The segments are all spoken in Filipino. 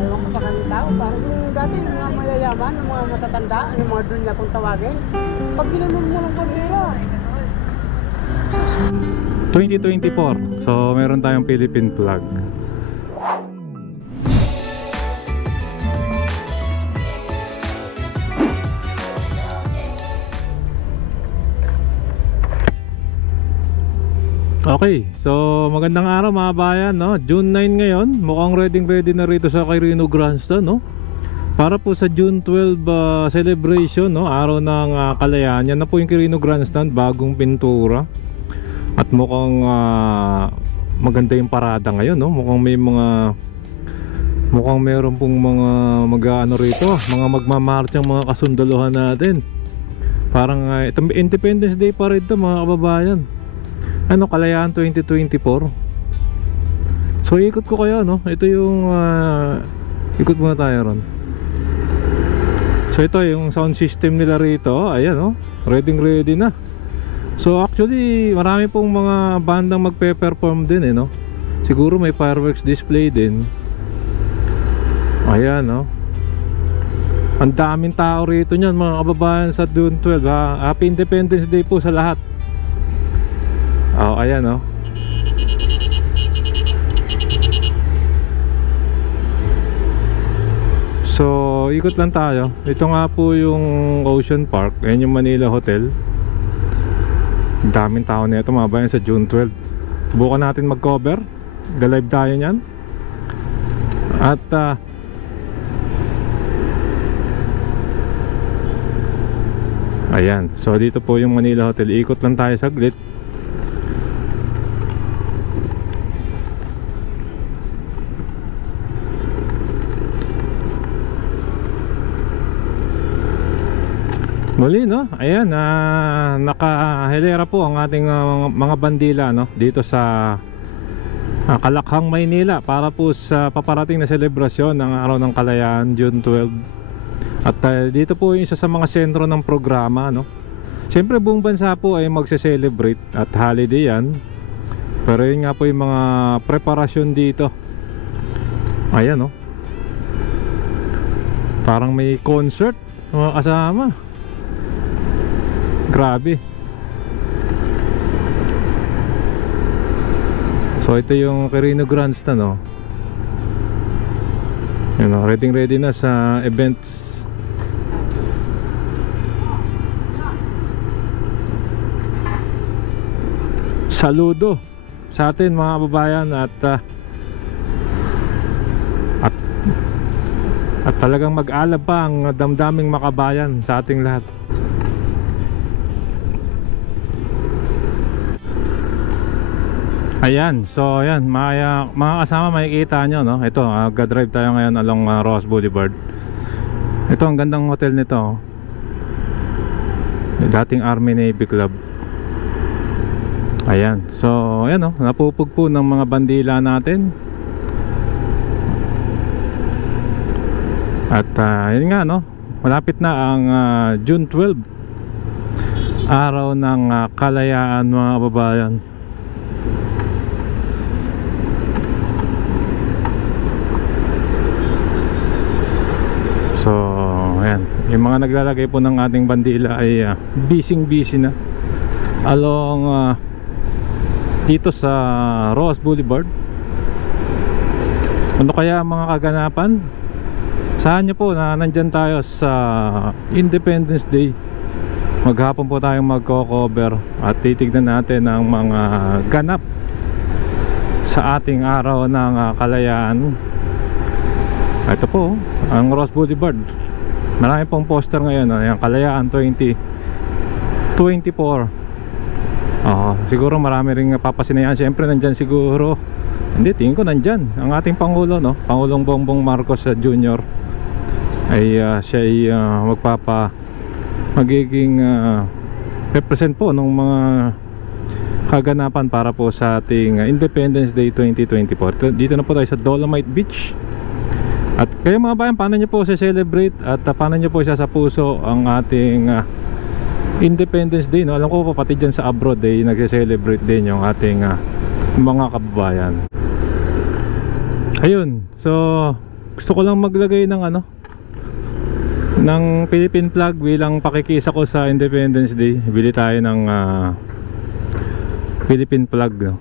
Ewan ko baka ng tao. Parang yung dati yung mga mayayaman, yung mga matatanda, yung mga dunya kung tawagin. Pag ginanong mo ng bandera. 2024. So meron tayong Philippine flag. Okay, so magandang araw mga bayan, no? June 9 ngayon, mukhang ready na rito sa Quirino Grandstand, no? Para po sa June 12 celebration, no? Araw ng Kalayaan. Yan na po yung Quirino Grandstand, bagong pintura. At mukhang maganda yung parada ngayon, no? Mukhang meron pong mga mag-ano rito, mga magmamarchang mga kasundaluhan natin. Parang itong Independence Day pa rin ito mga kababayan. Ano, Kalayaan 2024. So ikot ko kayo, no? Ito yung ikot muna tayo ron. So ito yung sound system nila rito. Ayan, no? Ready na. So actually marami pong mga bandang magpe-perform din, no? Siguro may fireworks display din. Ayan, no? Ang daming tao rito niyan mga kababayan sa June 12, ha? Happy Independence Day po sa lahat. Oh, ayan, oh. So, ikot lang tayo. Ito nga po yung Ocean Park. Ayan yung Manila Hotel. Daming tao na ito mga bayan sa June 12. Subukan natin mag-cover. Ga-live tayo nyan. At ayan. So, dito po yung Manila Hotel. Ikot lang tayo saglit. Muli, no? Ayan, nakahilera po ang ating mga bandila, no? Dito sa Kalakhang, Maynila, para po sa paparating na selebrasyon ng Araw ng Kalayaan, June 12. At dito po yung isa sa mga sentro ng programa, no? Siyempre buong bansa po ay magse-celebrate at holiday yan. Pero yun nga po yung mga preparasyon dito. Ayan, no? Parang may concert, mga kasama. Grabe. So ito yung Quirino Grandstand, no? Yun, no? Ready na sa events. Saludo sa atin mga kababayan at talagang mag-alab pa ang damdaming makabayan sa ating lahat. Ayan, so ayan, mga kasama makikita nyo, no? Ito, ga-drive tayo ngayon along Ross Boulevard. Ito, ang gandang hotel nito. Dating Army Navy Club. Ayan, so ayan, no? Napupugpo ng mga bandila natin. At yun nga, no? Malapit na ang June 12, Araw ng Kalayaan mga kababayan. So, ayan, yung mga naglalagay po ng ating bandila ay busy na along dito sa Ross Boulevard. Ano kaya mga kaganapan? Saan nyo po na nandyan tayo sa Independence Day. Maghapon po tayong magko-cover at titignan natin ang mga ganap sa ating Araw ng Kalayaan. Ito po ang Ross Boulevard. Marami pong poster ngayon, yung Kalayaan 2024. Siguro marami ring papasinayan. Siyempre nandyan siguro, hindi, tingin ko nandyan ang ating Pangulo, no? Pangulong Bongbong Marcos Jr. ay siya ay magiging represent po ng mga kaganapan para po sa ating Independence Day 2024. Dito na po tayo sa Dolomite Beach. At kayo mga bayan, paano nyo po celebrate at paano nyo po isa sa puso ang ating Independence Day, no? Alam ko po pati dyan sa abroad ay nagse-celebrate din yung ating mga kababayan. Ayun, so Gusto ko lang maglagay ng ano, ng Philippine flag bilang pakikisa ko sa Independence Day. Bili tayo ng Philippine flag, no?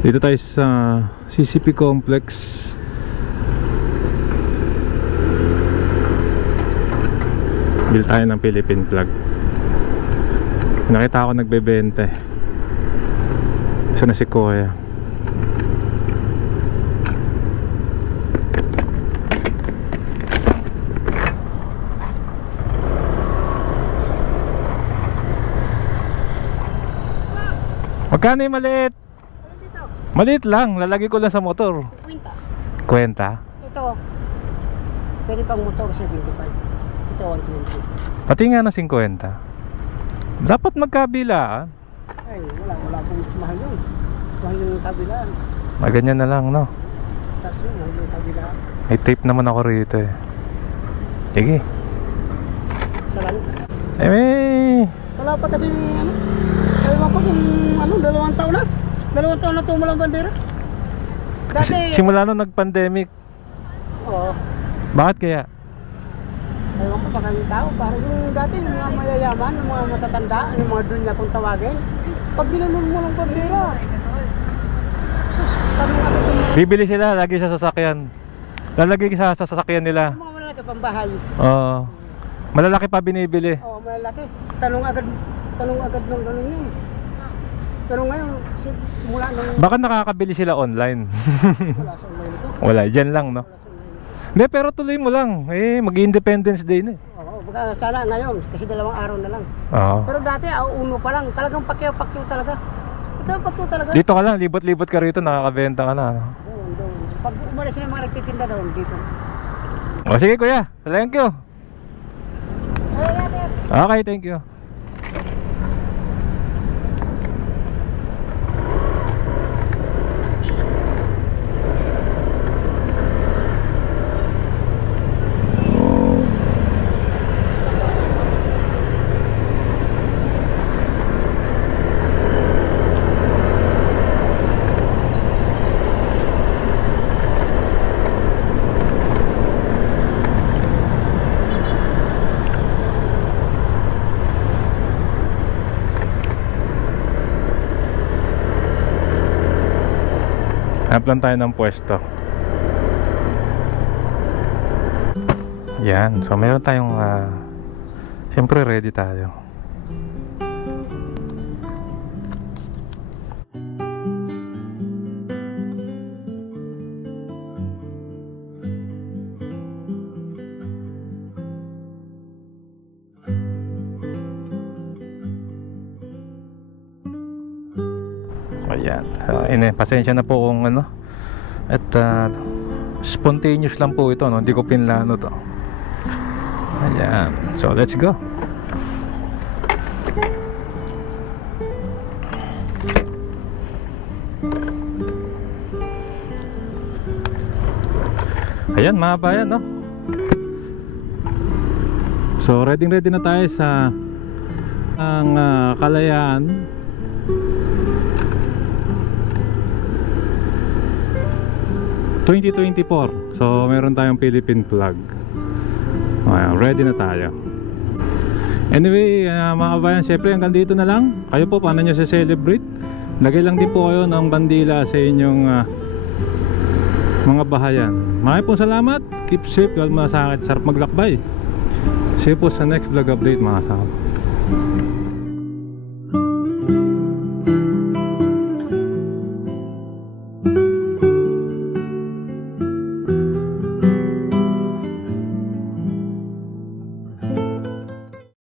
Dito tayo sa CCP Complex. Bili tayo ng Philippine flag. Nakita ako nagbebenta eh. Isa na si Kuya. Magkano yung maliit? Maliit lang, lalagay ko lang sa motor. Kwenta? Ito. Pwede pang motor 75. Ito 120. Pati nga na 50. Dapat magkabilaan. Ay, wala akong mas mahal yun. Mahal yung kabilaan. Ganyan na lang, no? Tapos yun, mahal yung kabilaan. May tape naman ako rito eh. Sige. Sarang. Eh, may... Wala pa kasi ano. Ewan ko kung ano, 2 taon na. 2 taon na tumulang bandera. Dati, Simula nung nag-pandemic. oo. Bakit kaya? Ewan ko baka yung tao. Parang yung dati, yung mga mayayaman, yung mga matatanda, yung mga dunya kung tawagin. Pag ginanong mo ng bandera, sus, tanong ako yung Bibili sila lagi sa sasakyan. Lalagay sa sasakyan nila. mga malalaki pambahay. Oo. Malalaki pa binibili. Oo, malalaki. Tanong agad ng ganun yun. Pero ngayon, mula nung Baka nakakabili sila online. wala sa online ito. Wala, dyan lang, no? Wala sa online ito. Hindi, pero tuloy mo lang. Eh, mag-Independence Day na eh. Oo, baka sana ngayon, kasi 2 araw na lang. Oo. Pero dati, uno pa lang. Talagang pakyaw talaga. Pakyaw talaga. Dito ka lang, libot-libot ka rito, nakakabenta ka na. Ano? Doon. Pag umalis sila mga nagtitinda doon, dito. O sige kuya, thank you. Ay, ate. Okay, thank you. Hanap lang tayo ng pwesto. Yan, so meron tayong siyempre ready tayo. Ayan, so, pasensya na po kung ano. At spontaneous lang po ito, no? Hindi ko pinlano to. Ayan, so let's go. Ayan, mahaba yan, no? So ready na tayo sa ang Kalayaan. ...2024. So meron tayong Philippine flag. Ayan, ready na tayo. Anyway, mga kabayan, syempre hanggang dito na lang. Kayo po, paano nyo celebrate? Lagay lang din po kayo ng bandila sa inyong mga bahayan. Maraming pong salamat. Keep safe, huwag masakit. Sarap maglakbay. See you po sa next vlog update, mga kasama.